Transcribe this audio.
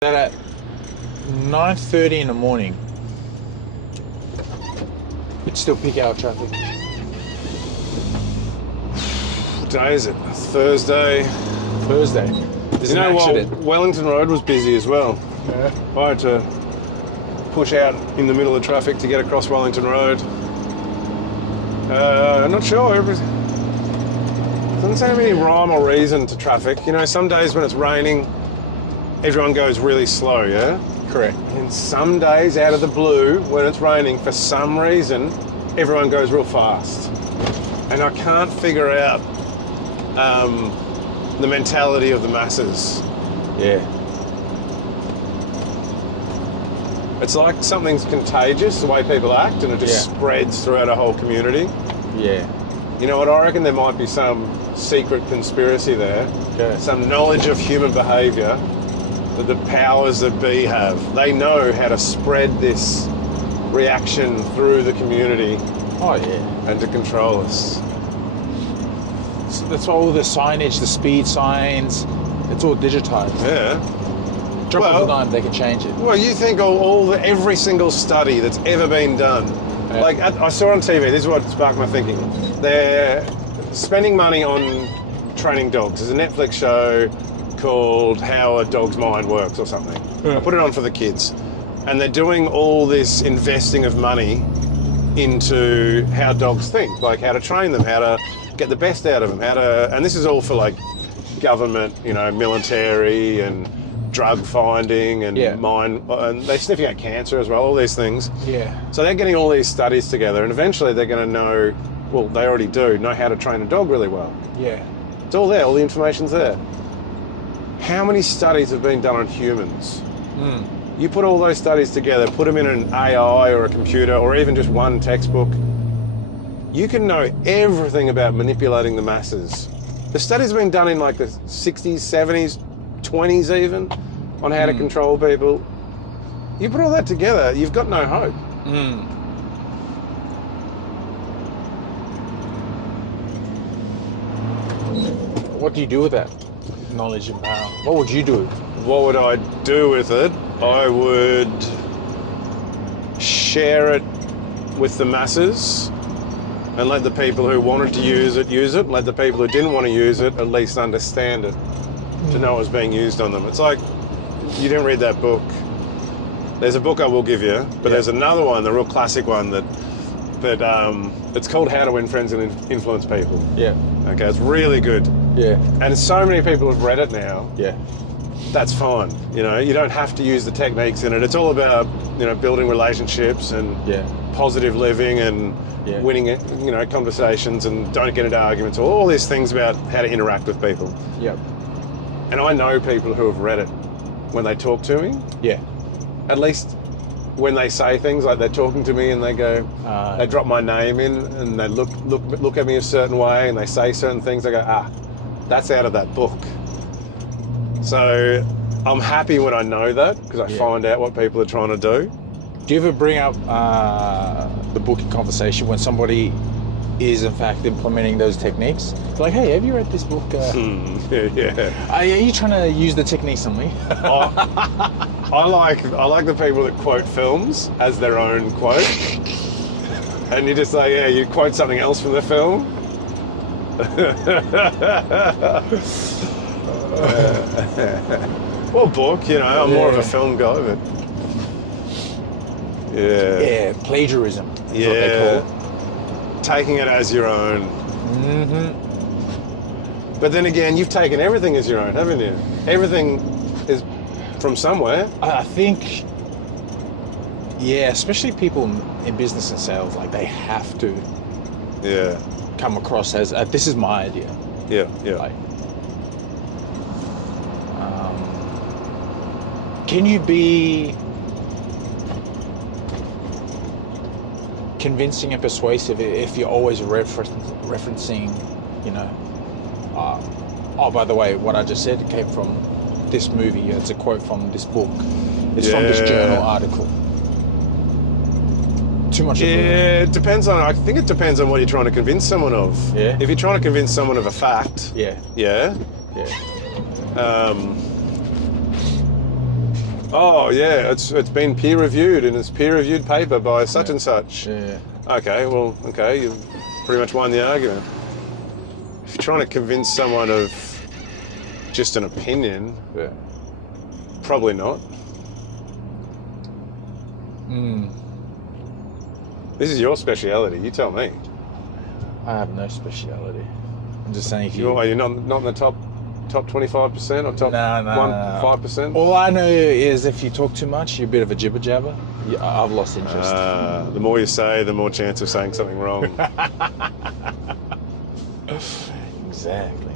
That at 9:30 in the morning, it's still peak hour traffic. What day is it? Thursday. Thursday. There's You an know what? accident. Wellington Road was busy as well. Yeah. I had to push out in the middle of traffic to get across Wellington Road. I'm not sure. Doesn't seem to be any rhyme or reason to traffic. You know, some days when it's raining, everyone goes really slow, yeah? Correct. And some days, out of the blue, when it's raining, for some reason, everyone goes real fast. And I can't figure out the mentality of the masses. Yeah. It's like something's contagious, the way people act, and it just spreads throughout a whole community. Yeah. You know what, I reckon there might be some secret conspiracy there, some knowledge of human behaviour that the powers that be have. They know how to spread this reaction through the community. Oh, yeah. And to control us. So that's all the signage, the speed signs, it's all digitized. Yeah. Drop of a dime, they can change it. Well, you think every single study that's ever been done. Yeah. Like, I saw on TV, this is what sparked my thinking. They're spending money on training dogs. There's a Netflix show called How a Dog's Mind Works or something. Yeah. I put it on for the kids. And they're doing all this investing of money into how dogs think, like how to train them, how to get the best out of them, and this is all for like government, you know, military and drug finding and and they're sniffing out cancer as well, all these things. Yeah. So they're getting all these studies together and eventually they're going to know, well, they already know how to train a dog really well. Yeah. It's all there, all the information's there. How many studies have been done on humans? You put all those studies together, put them in an AI or a computer or even just one textbook, you can know everything about manipulating the masses. The studies have been done in like the 60s, 70s, 20s even, on how to control people. You put all that together, you've got no hope. What do you do with that knowledge and power? What would you do? What would I do with it? I would share it with the masses and let the people who wanted to use it, and let the people who didn't want to use it at least understand it, to know it was being used on them. It's like, you didn't read that book. There's a book I will give you, but there's another one, the real classic one, that it's called How to Win Friends and Influence People. Yeah. Okay, it's really good. Yeah. And so many people have read it now. Yeah. That's fine. You know, you don't have to use the techniques in it. It's all about, you know, building relationships and positive living and winning, you know, conversations and don't get into arguments, all these things about how to interact with people. Yep. And I know people who have read it when they talk to me. Yeah. At least when they say things like they're talking to me and they go, they drop my name in and they look at me a certain way and they say certain things, I go, that's out of that book. So I'm happy when I know that because I find out what people are trying to do. Do you ever bring up the book in conversation when somebody is in fact implementing those techniques? Like, hey, have you read this book? Yeah. Are you trying to use the techniques on me? I like the people that quote films as their own quote. And you just say, you quote something else from the film. Or book, you know, I'm more of a film guy, but yeah, plagiarism is what they call it. Taking it as your own. But then again, you've taken everything as your own, haven't you? Everything is from somewhere. I think, especially people in business and sales, like they have to come across as, this is my idea. Yeah. Like, can you be convincing and persuasive if you're always referencing, you know, oh, by the way, what I just said came from this movie, it's a quote from this book, it's from this journal article. Too much of it depends on, I think it depends on what you're trying to convince someone of. Yeah. If you're trying to convince someone of a fact, Yeah. Oh yeah, it's been peer reviewed and it's peer reviewed paper by such and such. Yeah. Okay, you've pretty much won the argument. If you're trying to convince someone of just an opinion, Yeah. probably not. This is your speciality. You tell me. I have no speciality. I'm just saying if Are you not in the top 25% or top No. 5%? All I know is if you talk too much, you're a bit of a jibber jabber. I've lost interest. The more you say, the more chance of saying something wrong. Exactly.